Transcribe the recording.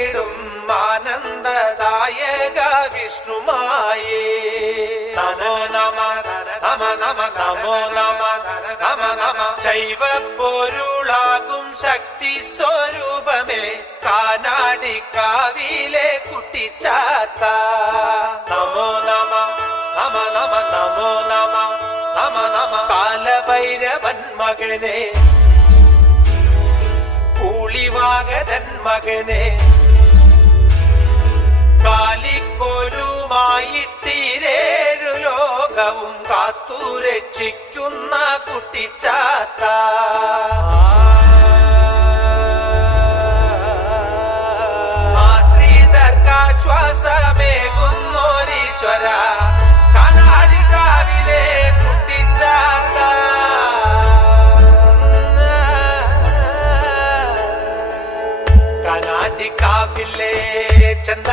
വന്നിടും ആനന്ദദായക വിഷ്ണുമായേ. നമോ നമ നമ നമ നമോ നമ നമ നമ. ശൈവ പൊരുളാകും ശക്തി സ്വരൂപമേ കാനാടിക്കാവിലെ കുട്ടിച്ചാത്ത. നമോ നമ നമ നമ നമോ നമ നമ നമ. കാലഭൈരവൻ മകനെ കൂളിവാകതൻ മകനെ കാലിക്കോലുമായിട്ടീരേഴു ലോകവും കാത്തുരക്ഷിക്കുന്ന കുട്ടിച്ചാത്ത. ആശ്രിതർക്കാശ്വാസമേകുന്നോരീശ്വര കാനാടിക്കാവിലെ കുട്ടിച്ചാത്ത. കാനാടിക്കാവിലെ ചന്ദ